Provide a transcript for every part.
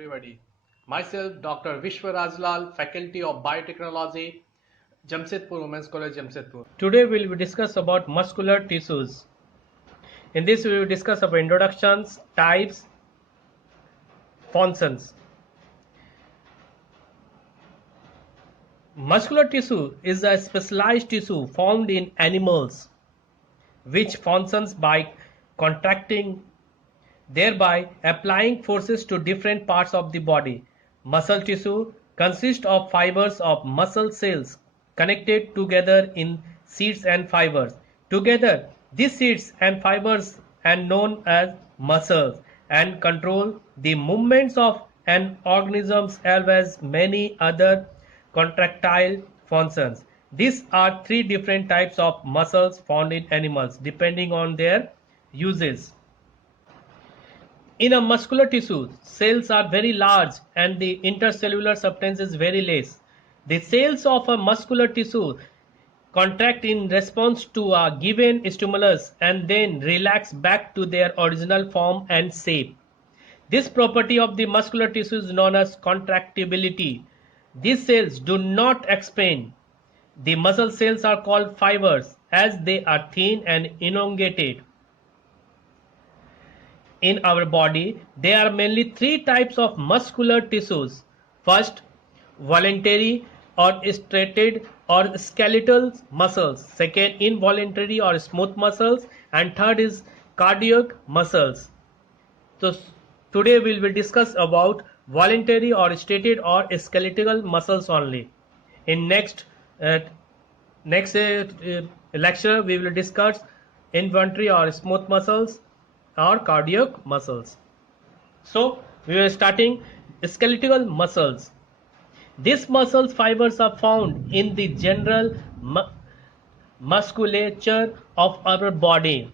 everybody. Myself, Dr. Vishwa Rajlal, Faculty of Biotechnology, Jamshedpur Women's College, Jamshedpur. Today we will discuss about muscular tissues. In this we will discuss about introductions, types, functions. Muscular tissue is a specialized tissue found in animals which functions by contracting, thereby applying forces to different parts of the body. Muscle tissue consists of fibers of muscle cells connected together in sheets and fibers. Together, these sheets and fibers are known as muscles and control the movements of an organism as well as many other contractile functions. These are three different types of muscles found in animals depending on their uses. In a muscular tissue, cells are very large and the intercellular substance is very less. The cells of a muscular tissue contract in response to a given stimulus and then relax back to their original form and shape. This property of the muscular tissue is known as contractibility. These cells do not expand. The muscle cells are called fibers as they are thin and elongated. In our body, there are mainly three types of muscular tissues. First, voluntary or striated or skeletal muscles. Second, involuntary or smooth muscles. And third is cardiac muscles. So today we will discuss about voluntary or striated or skeletal muscles only. In next lecture we will discuss involuntary or smooth muscles or cardiac muscles. So we are starting skeletal muscles. These muscle fibers are found in the general musculature of our body.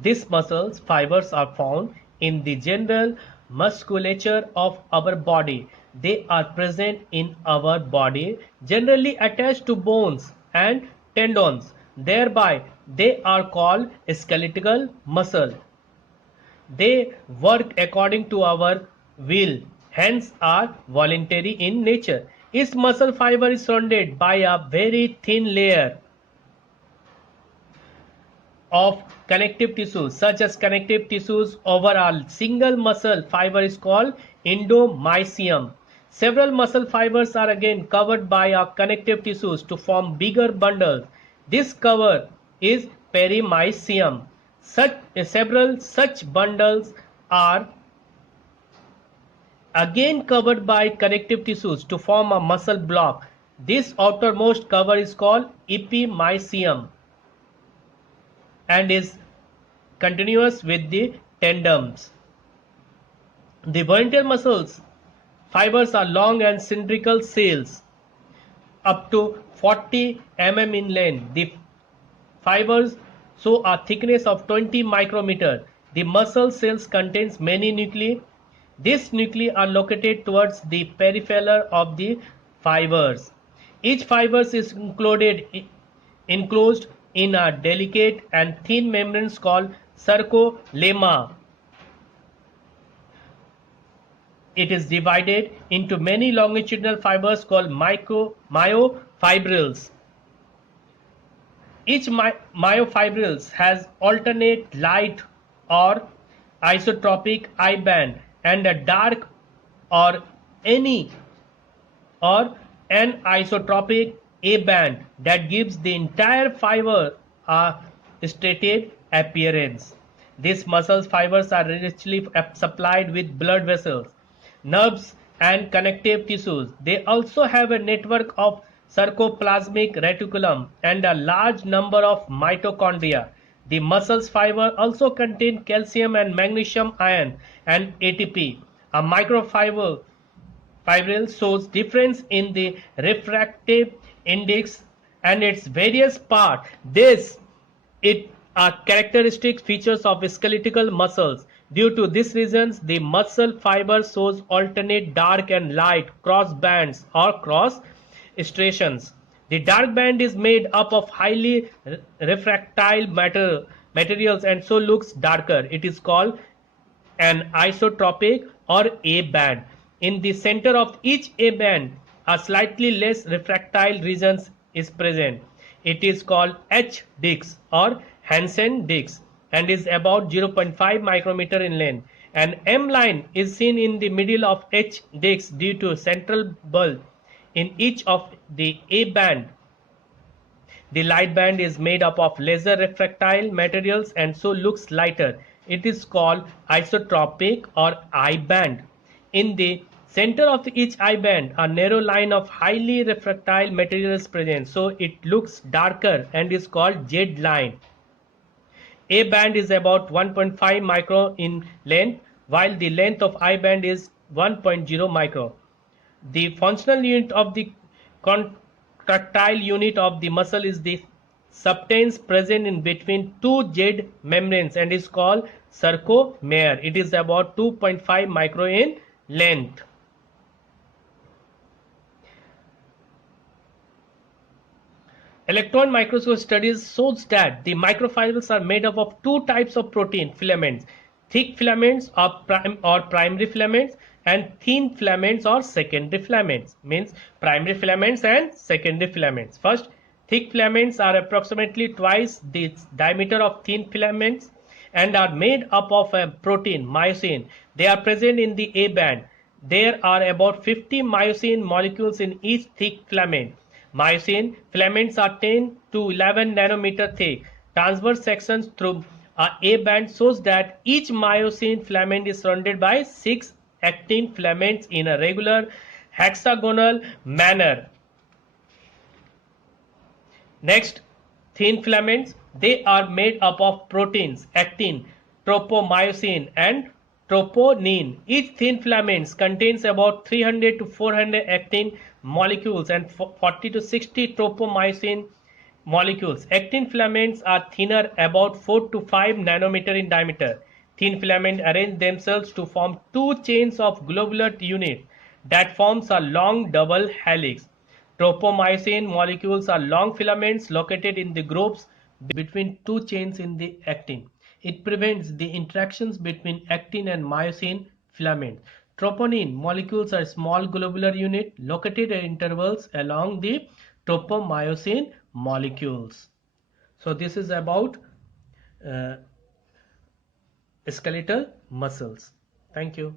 These muscle fibers are found in the general musculature of our body. They are present in our body, generally attached to bones and tendons. Thereby, they are called skeletal muscle. They work according to our will, hence are voluntary in nature. Each muscle fiber is surrounded by a very thin layer of connective tissues, such as connective tissues over a single muscle fiber is called endomysium. Several muscle fibers are again covered by a connective tissues to form bigger bundles. This cover is perimysium. Several such bundles are again covered by connective tissues to form a muscle block. This outermost cover is called epimysium and is continuous with the tendons. The voluntary muscles fibers are long and cylindrical cells up to 40 mm in length. The fibers show a thickness of 20 micrometer. The muscle cells contains many nuclei. These nuclei are located towards the periphery of the fibers. Each fiber is enclosed in a delicate and thin membrane called sarcolemma. It is divided into many longitudinal fibers called myofibrils. Each myofibrils has alternate light or isotropic I band and a dark or anisotropic A band that gives the entire fiber a striated appearance. These muscle fibers are richly supplied with blood vessels, nerves and connective tissues. They also have a network of sarcoplasmic reticulum and a large number of mitochondria. The muscle fiber also contain calcium and magnesium ion and ATP. A microfibril shows difference in the refractive index and its various parts. It are characteristic features of skeletal muscles. Due to these reasons, the muscle fiber shows alternate dark and light cross bands or cross striations. The dark band is made up of highly refractile matter materials and so looks darker. It is called an isotropic or A band. In the center of each A band, a slightly less refractile region is present. It is called H disc or Hansen disc and is about 0.5 micrometer in length. An M line is seen in the middle of H disc due to central bulb in each of the A band. The light band is made up of laser refractile materials and so looks lighter. It is called isotropic or I band. In the center of each I band, a narrow line of highly refractile material is present, so it looks darker and is called Z line. A band is about 1.5 micron in length, while the length of I band is 1.0 micron. The functional unit of the contractile unit of the muscle is the substance present in between two Z membranes and is called sarcomere. It is about 2.5 micron in length. Electron microscope studies shows that the microfibers are made up of two types of protein filaments, thick filaments or primary filaments and thin filaments or secondary filaments. Means primary filaments and secondary filaments. First, thick filaments are approximately twice the diameter of thin filaments and are made up of a protein myosin. They are present in the A band. There are about 50 myosin molecules in each thick filament. Myosin filaments are 10 to 11 nanometer thick. Transverse sections through A band shows that each myosin filament is surrounded by 6 actin filaments in a regular hexagonal manner. Next, thin filaments. They are made up of proteins, actin, tropomyosin and troponin. Each thin filament contains about 300 to 400 actin molecules and 40 to 60 tropomyosin molecules. Actin filaments are thinner, about 4 to 5 nanometer in diameter. Thin filaments arrange themselves to form two chains of globular units that forms a long double helix. Tropomyosin molecules are long filaments located in the groups between two chains in the actin. It prevents the interactions between actin and myosin filaments. Troponin molecules are small globular units located at intervals along the tropomyosin molecules. So this is about skeletal muscles. Thank you.